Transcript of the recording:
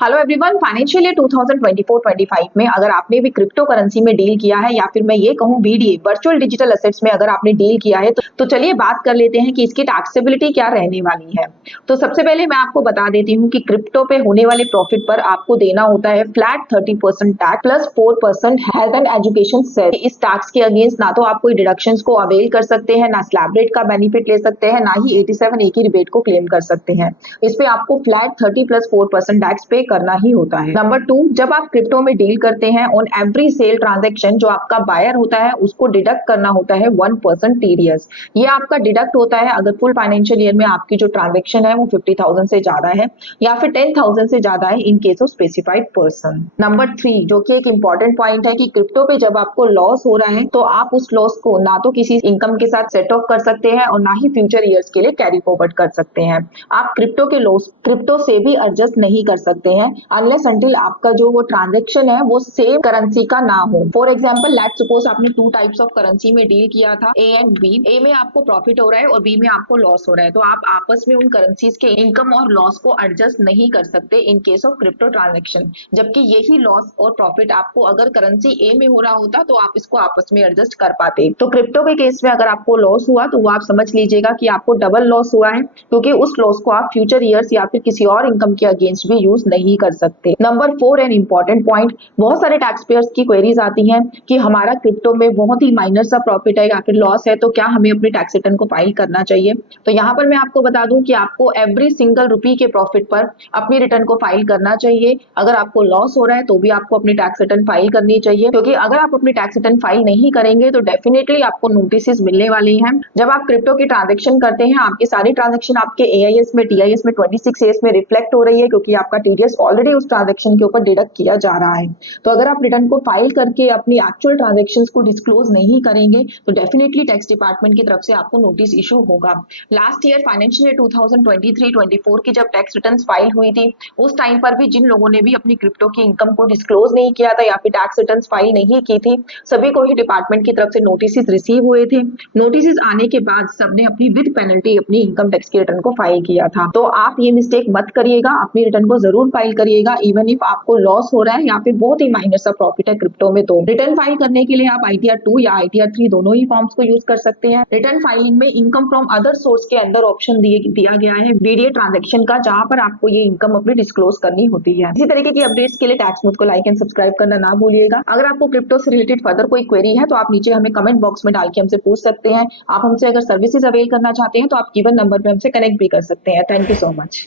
Hello everyone, financial year 2024-25 में अगर आपने भी क्रिप्टो करेंसी में डील किया है या फिर मैं ये कहूँ बीडीए वर्चुअल डिजिटल एसेट्स में अगर आपने डील किया है तो चलिए बात कर लेते हैं कि इसकी टैक्सेबिलिटी क्या रहने वाली है। तो सबसे पहले मैं आपको बता देती हूँ कि क्रिप्टो पे होने वाले प्रॉफिट पर आपको देना होता है flat 30% tax plus 4% health and education cess. इस टैक्स के अगेंस्ट ना तो आप कोई डिडक्शन को अवेल कर सकते हैं, ना स्लैब रेट का बेनिफिट ले सकते हैं, ना ही 87A की रिबेट को क्लेम कर सकते हैं। इस पे आपको फ्लैट 30 प्लस 4% टैक्स पे करना ही होता है। नंबर 2, जब आप क्रिप्टो में डील करते हैं ऑन एवरी सेल ट्रांजैक्शन जो आपका बायर होता है उसको डिडक्ट करना होता है 1% टीडीएस। ये आपका डिडक्ट होता है अगर फुल फाइनेंशियल ईयर में आपकी जो ट्रांजैक्शन है वो 50,000 से ज्यादा है या फिर 10,000 से ज्यादा है in case of specified person. Number 3, जो कि एक इंपॉर्टेंट पॉइंट है कि क्रिप्टो पे जब आपको लॉस हो रहा है तो आप उस लॉस को ना तो किसी इनकम के साथ सेट ऑफ कर सकते हैं और ना ही फ्यूचर ईयर्स के लिए कैरी फॉरवर्ड कर सकते हैं। आप क्रिप्टो के लॉस क्रिप्टो से भी एडजस्ट नहीं कर सकते हैं अनलेस अंटिल आपका जो वो ट्रांजैक्शन है वो सेम करेंसी का ना हो। फॉर एग्जांपल लेट्स सपोज आपने 2 टाइप्स ऑफ करेंसी में डील किया था, ए एंड बी। ए में आपको प्रॉफिट हो रहा है और बी में आपको लॉस हो रहा है, तो आप आपस में उन करेंसीज के इनकम और लॉस को एडजस्ट नहीं कर सकते in case of crypto transaction. जबकि यही लॉस और प्रॉफिट आपको अगर करेंसी ए में हो रहा होता तो आप इसको आपस में एडजस्ट कर पाते। तो क्रिप्टो के केस में अगर आपको लॉस हुआ तो वो आप समझ लीजिएगा कि आपको डबल लॉस हुआ है, क्योंकि उस लॉस को आप फ्यूचर ईयर्स या फिर किसी और इनकम के अगेंस्ट भी यूज नहीं कर सकते। नंबर 4 एन इंपॉर्टेंट पॉइंट, बहुत सारे टैक्स पेयर्स की क्वेरीज आती हैं कि हमारा क्रिप्टो में बहुत ही माइनर सा प्रॉफिट है या फिर लॉस है तो क्या हमें अपने टैक्स रिटर्न को फाइल करना चाहिए। तो यहाँ पर मैं आपको बता दूं कि आपको एवरी सिंगल रुपी के प्रॉफिट पर अपनी रिटर्न को फाइल करना चाहिए। अगर आपको लॉस हो रहा है तो भी आपको अपनी टैक्स रिटर्न फाइल करनी चाहिए, क्योंकि अगर आप अपनी टैक्स रिटर्न फाइल नहीं करेंगे तो डेफिनेटली आपको नोटिस मिलने वाली हैं। जब आप क्रिप्टो की ट्रांजेक्शन करते हैं आपकी सारी ट्रांजेक्शन आपके एआईएस में टीआईएस में 26 में रिफ्लेक्ट हो रही है, क्योंकि आपका टीडीएस ऑलरेडी उस ट्रांजेक्शन के ऊपर डिडक्ट किया जा रहा है। तो अगर आप रिटर्न को फाइल करके अपनी एक्चुअल ट्रांजेक्शंस को डिस्क्लोज नहीं करेंगे तो डेफिनेटली टैक्स डिपार्टमेंट की तरफ से आपको नोटिस इशू होगा। लास्ट ईयर फाइनेंशियल ईयर 2023-24 की जब टैक्स रिटर्न्स फाइल हुई थी उस टाइम पर भी जिन लोगों ने भी अपनी क्रिप्टो की इनकम को डिस्क्लोज नहीं किया था या फिर टैक्स रिटर्न्स फाइल नहीं की थी, सभी को ही डिपार्टमेंट की तरफ से नोटिस रिसीव हुए थे। नोटिस आने के बाद सबने अपनी विद पेनल्टी अपनी इनकम टैक्स की रिटर्न को फाइल किया था। तो आप ये मिस्टेक मत करिएगा, अपनी रिटर्न को जरूर फाइल करिएगा इवन इफ आपको लॉस हो रहा है या फिर बहुत ही माइनर सा प्रॉफिट है क्रिप्टो में। तो रिटर्न फाइल करने के लिए आप ITR 2 या ITR 3 दोनों ही फॉर्म्स को यूज कर सकते हैं। रिटर्न फाइलिंग में इनकम फ्रॉम अदर सोर्स के अंदर ऑप्शन दिया गया है बीडीए ट्रांजैक्शन का, जहां पर आपको ये इनकम अपनी डिस्क्लोज करनी होती है। इसी तरीके की अपडेट्स के लिए टैक्स न्यूज़ को लाइक एंड सब्सक्राइब करना ना भूलिएगा। अगर आपको क्रिप्टो से रिलेटेड फर्दर कोई क्वेरी है तो आप नीचे हमें कमेंट बॉक्स में डाल के हमसे पूछ सकते हैं। आप हमसे अगर सर्विसेज अवेल करना चाहते हैं तो आप गिवन नंबर पे हमसे कनेक्ट भी कर सकते हैं। Thank you so much.